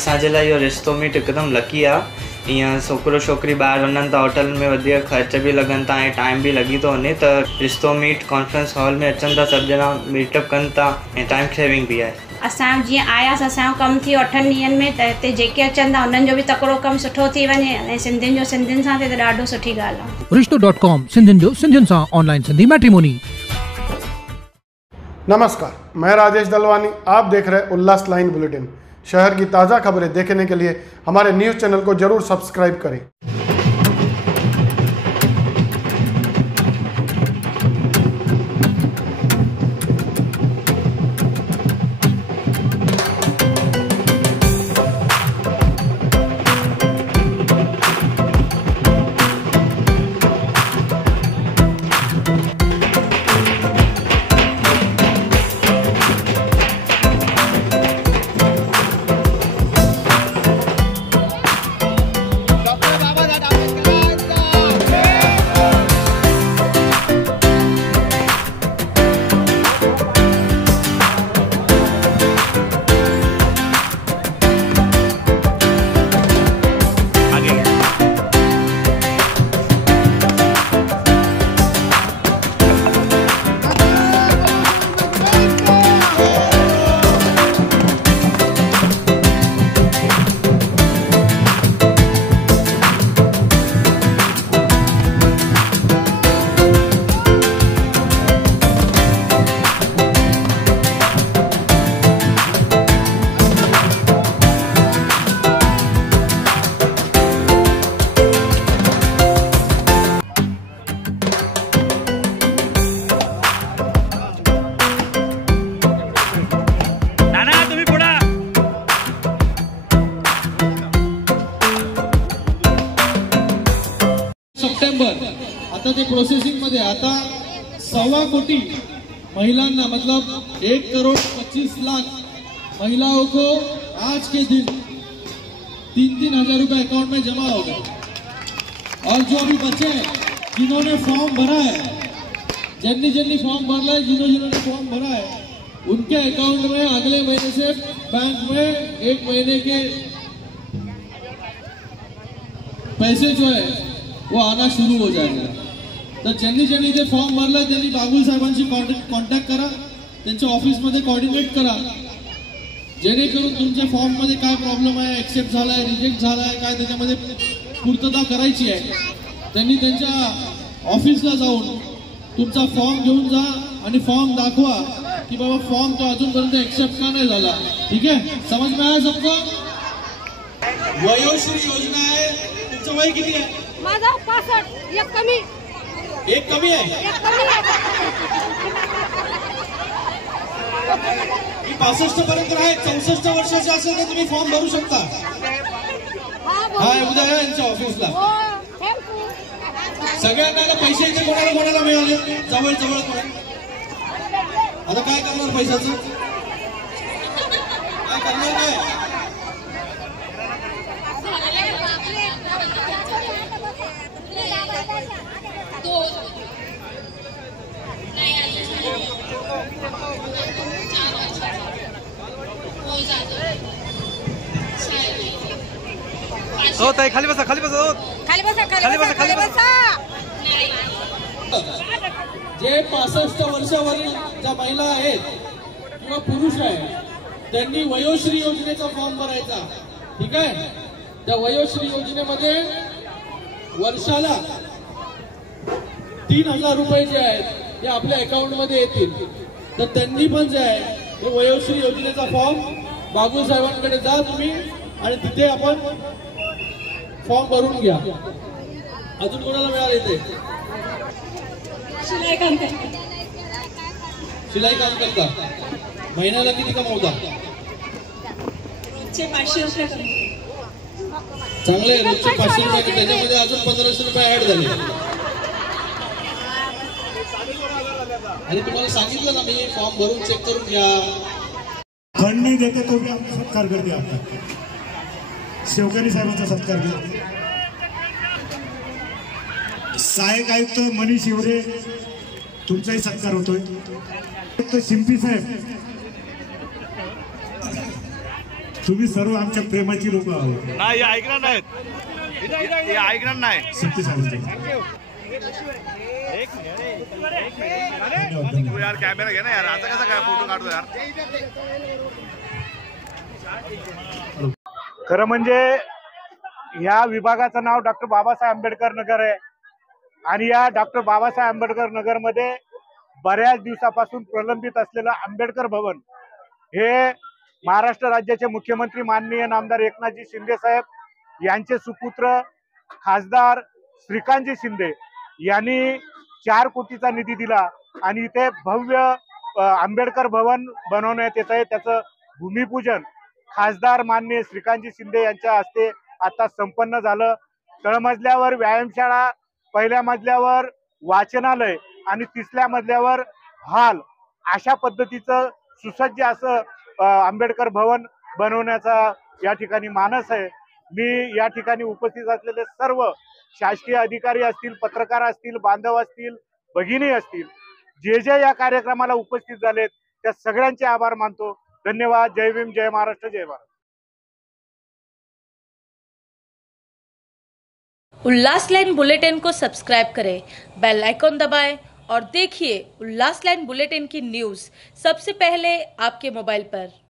असांजे लाइ इहो रिश्तो मीट हिकदमि लकी आहे। ईअं छोकिरो छोकिरी ॿाहिरि वञनि था होटल में वधीक ख़र्च बि लॻनि था ऐं टाइम बि लॻी थो वञे, त रिश्तो मीट कॉन्फ्रेंस हॉल में अचनि था, सभु ॼणा मीटअप कनि था ऐं टाइम सेविंग बि आहे। असां जीअं आयासीं, असांजो कमु थी 8 ॾींहंनि में, त हिते जेके अचनि था उन्हनि जो बि तकिड़ो कमु सुठो थी वञे ऐं सिंधियुनि जो सिंधियुनि सां थिए त ॾाढो सुठी ॻाल्हि आहे। रिश्तो.com सिंधियुनि जो सिंधियुनि सां ऑनलाइन सिंधी मैट्रिमोनी। नमस्कार, मैं राजेश दलवानी, आप देख रहे उल्लास लाइन बुलेटिन। शहर की ताज़ा खबरें देखने के लिए हमारे न्यूज़ चैनल को जरूर सब्सक्राइब करें। आता ते प्रोसेसिंग मध्ये, आता 1.25 कोटी महिलांना, मतलब 1,25,00,000 महिलाओं को आज के दिन 3-3 हजार रुपए अकाउंट में जमा हो गए। और जो अभी बचे हैं, जिन्होंने फॉर्म भरा है, जिन्होंने फॉर्म भरा है, जिन्होंने फॉर्म भरा है, उनके अकाउंट में अगले महीने से बैंक में 1 महीने के पैसे जो है वो आना शुरू हो जाएगा। तर ज्यांनी ते फॉर्म भरला त्यांनी बागुल साहेबांशी कॉन्टॅक्ट करा, त्यांच्या ऑफिसमध्ये कोऑर्डिनेट करा, जेणेकरून तुमच्या फॉर्ममध्ये काय प्रॉब्लेम आहे, एक्सेप्ट झाला आहे, रिजेक्ट झाला आहे, काय त्याच्यामध्ये पूर्तता करायची आहे, त्यांनी त्यांच्या ऑफिसला जाऊन तुमचा फॉर्म घेऊन जा आणि फॉर्म दाखवा की बाबा फॉर्म तो अजूनपर्यंत एक्सेप्ट का नाही झाला। ठीक आहे, समज में आया सबको? वयोश्री योजना आहे। तुमचं वय किती आहे? माझा 65, एक कमी आहे। ही 65 पर्यंत आहे। 64 वर्षाचे असेल तर तुम्ही फॉर्म भरू शकता। हा, उद्या या यांच्या ऑफिसला। सगळ्यांना पैसे इथे कोणाला मिळाले? जवळ आता काय करणार पैशाचं? काय करणार? काय हो ताई, खाली बसा, खाली बसा, खाली बसा, खाली बसा, खाली बसा। जे 65 वर्षावरील ज्या महिला आहेत किंवा पुरुष आहेत, त्यांनी वयोश्री योजनेचा फॉर्म भरायचा। ठीक आहे, त्या वयोश्री योजनेमध्ये वर्षाला 3,000 रुपये जे आहेत ते आपल्या अकाउंट मध्ये येतील। तर त्यांनी पण जे आहे वयोश्री योजनेचा फॉर्म बागुल साहेबांकडे जा तुम्ही आणि तिथे आपण फॉर्म भरून घ्या। अजून कोणाला मिळाले? ते शिलाई काम करता। महिन्याला किती कमवता? 500 रुपये। चांगले, रोजचे 500 रुपये, त्याच्यामध्ये अजून 1500 रुपये ऍड झाले। आणि तुम्हाला सांगितलं ना मी, फॉर्म भरून चेक करून घ्या। फंड नहीं देते तो भी आप सत्कार करते। आपका शेवकरी साहेबांचा सत्कार केला। सहाय्यक आयुक्त मनीष हिवरे, तुमचाही सत्कार होतोय। तो शिंपी साहेब, तुम्ही सर्व आमच्या प्रेमाची लोक आहोत. नाही ऐकणार नाहीत, हे ऐकणार नाही. सत्य सांगतो. तू यार कॅमेरा घे ना यार, आता कसा काय फोटो काढतो यार. खरं म्हणजे या विभागाचं नाव डॉक्टर बाबासाहेब आंबेडकर नगर आहे आणि या डॉक्टर बाबासाहेब आंबेडकर नगर मध्ये बऱ्याच दिवसापासून प्रलंबित असलेलं आंबेडकर भवन हे महाराष्ट्र राज्याचे मुख्यमंत्री माननीय नामदार एकनाथजी शिंदे साहेब यांचे सुपुत्र खासदार श्रीकांतजी शिंदे यांनी 4 कोटीचा निधी दिला आणि इथे भव्य आंबेडकर भवन बनवण्यात येत आहे. त्याचं भूमिपूजन खासदार माननीय श्रीकांतजी शिंदे यांच्या हस्ते आता संपन्न झालं. तळमजल्यावर व्यायामशाळा, पहिल्या मजल्यावर वाचनालय आणि 3ऱ्या मजल्यावर हॉल अशा पद्धतीचं सुसज्ज असं आंबेडकर भवन बनवण्याचा या ठिकाणी मानस आहे. मी या ठिकाणी उपस्थित असलेले सर्व शासकीय अधिकारी असतील, पत्रकार असतील, बांधव असतील, भगिनी असतील, जे या कार्यक्रमाला उपस्थित झालेत त्या सगळ्यांचे आभार मानतो. धन्यवाद. जय भीम, जय महाराष्ट्र, जय भारत. उल्लास लाइन बुलेटिन को सब्सक्राइब करें, बेल आइकॉन दबाएं और देखिए उल्लास लाइन बुलेटिन की न्यूज़ सबसे पहले आपके मोबाइल पर.